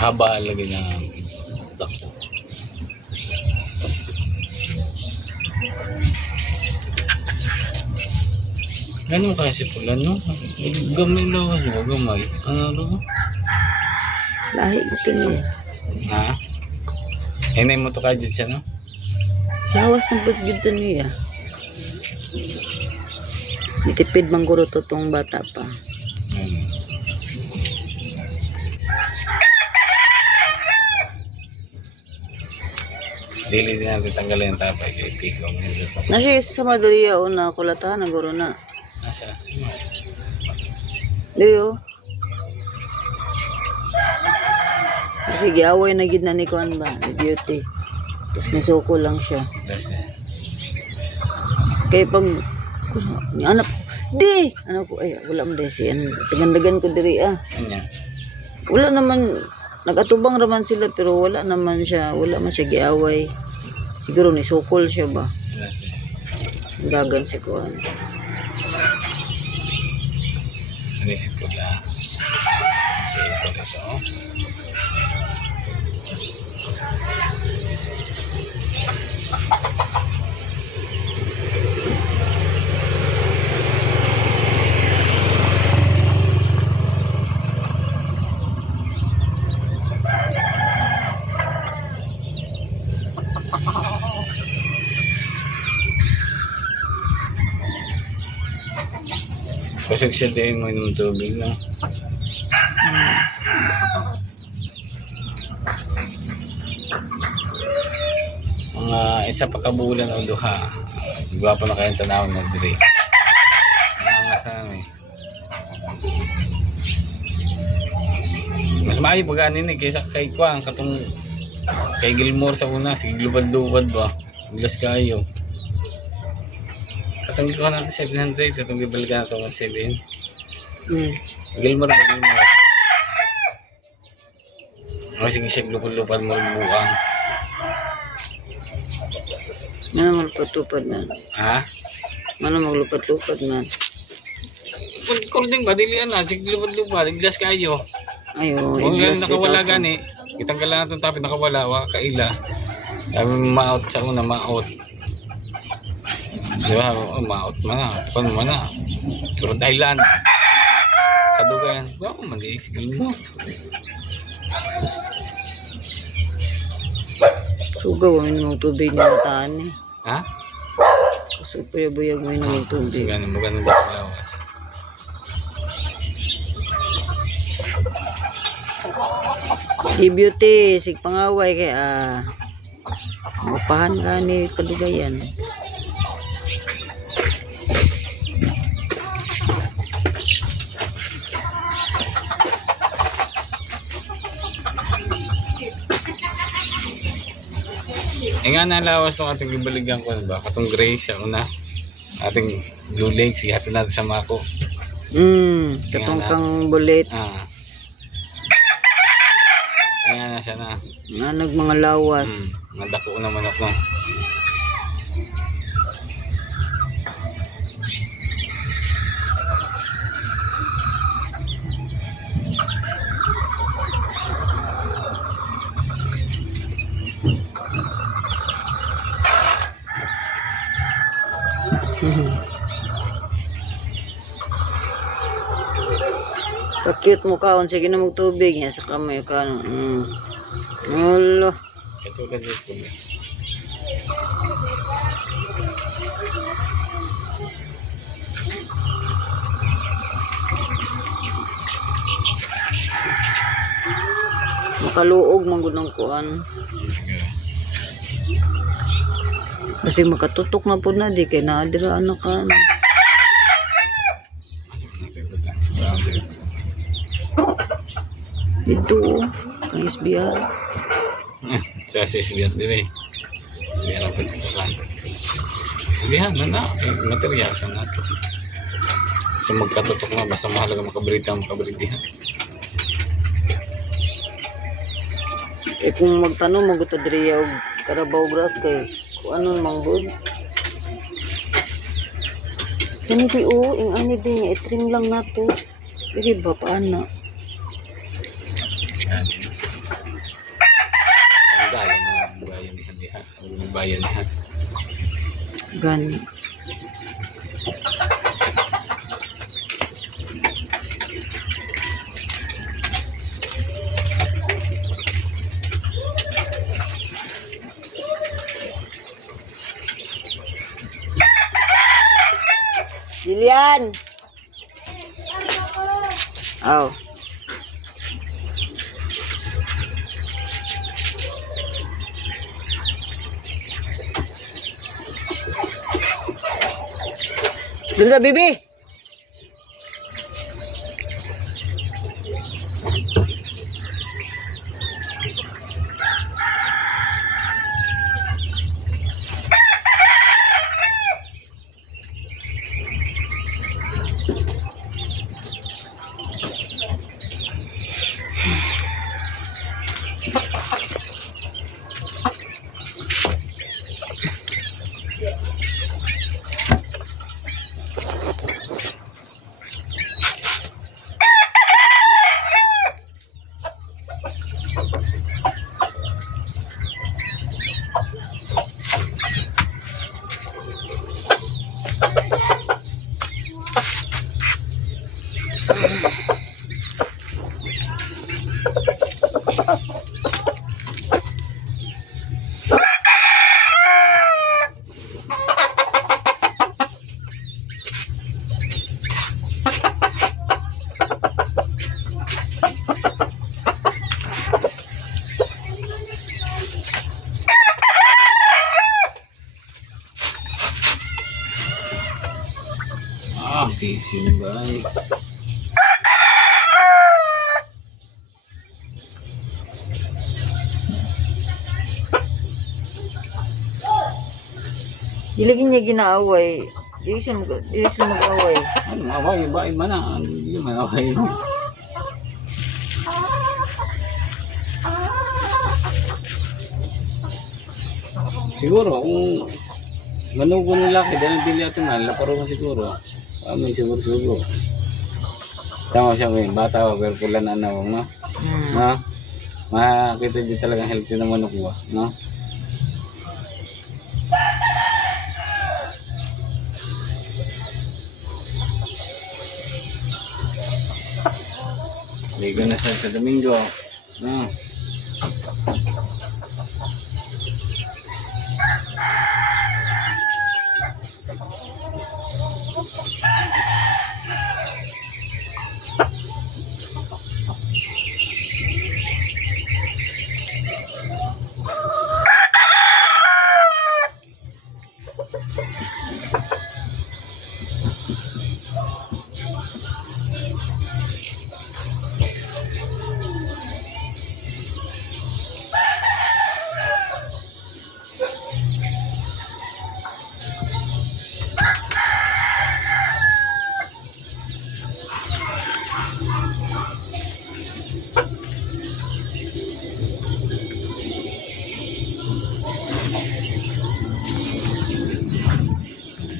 Haba lagi na dako. Ganun kasi pula, no? Gamay lawas mo, gamay. Ano? Lahi ito niya. Ha? Hinay mo to ka dyan siya, no? Lawas ng pagkita niya. Nitipid man guro to tong bata pa. Dili din natin tanggalin yung tapay kay Pico. Nasa sa Madria o na kulatahan na guro na. Nasa? Sino? Diyo. Sige, away na gid na ni Kuan ba? Ni Beauty. Tapos nisuko lang siya. Kaya pag ni anak di ano ko ay wala man desi ano tagandagan ko diri Anya? wala naman nagatubang raman sila pero wala man siya giaway siguro ni sukol siya ba gagan si Kuan Anisip ko na okay po ito Pasag siya din mo inom tubig, no? Mga isa pa kabulan o duha. Sigwa pa na kayong tanawin na dire. Nangangas na namin. Mas maayo pag-anin kaysa kay Kwang. Katong kay Gilmore sa una. Sige lubad-lubad ba? Bilas kayo. Katong ko natin 700. Katong gibalikan natin 1,700. Gilmore ba Gilmore? O sige siya lupad-lupad mo buang. Mana maglupad-lupad man. Ha? Mana maglupad-lupad man. Recording ba? Dilian na. Sige lupad-lupad. Bilas kayo. Ayo, Kung lang nakawala gani, kitang kailangan itong tapit nakawala, waka kaila. Kami ma-out sa una, ma-out. Diba? Ma-out man na. Kung man na. Rhode Island. Kadugayan. Wala ko mag-iisigil mo. Sugaw mo ng tubig na mataan eh. Ha? Kasi payabuyag mo ng tubig. Ganun mo ganun daw lawas. Si Beauty, sig pangaway kay mapahan ka ni kadugayan. Nga na lawas ng ating libaligan ko, ba? Katong gray siya una. Ating blue lake, sigatin natin sa mako. Katong kang bulit. Nga na siya na. Nanog mga lawas. Nadako naman ako. Pa-cute mo kaon sige na magtubig niya sa kamay ka. Olo. Ito ka dito. Makaluog man gud ng kuan. Kasi makatutok na po na di kay naadira anak ka. Dito ang SBR. Sa SBR din eh. SBR ang pagkakakan. Diyan na na. Material ka na ito. So magkatutok na. Basta mahalaga makabrita. Eh kung magtanong maguta diri og Carabao grass kay kung ano manggod. Kani di ing ani di i-trim lang nato. Sige ba paano? May bayan lahat. Gani. Jilian. Oh. Dito, bibi. Simbay. Ilagin niya ginaaway. Di sila mag-away. Ano, away, ba na? Hindi man away. Siguro, kung manugo ng laki, dahil dili ato man, laparo siguro. May siguro. Tama siya, may bata ko, pero pula na nawang, no? No? Makakita dito talagang healthy na manok ba, no? Ligo na sa Domingo, no?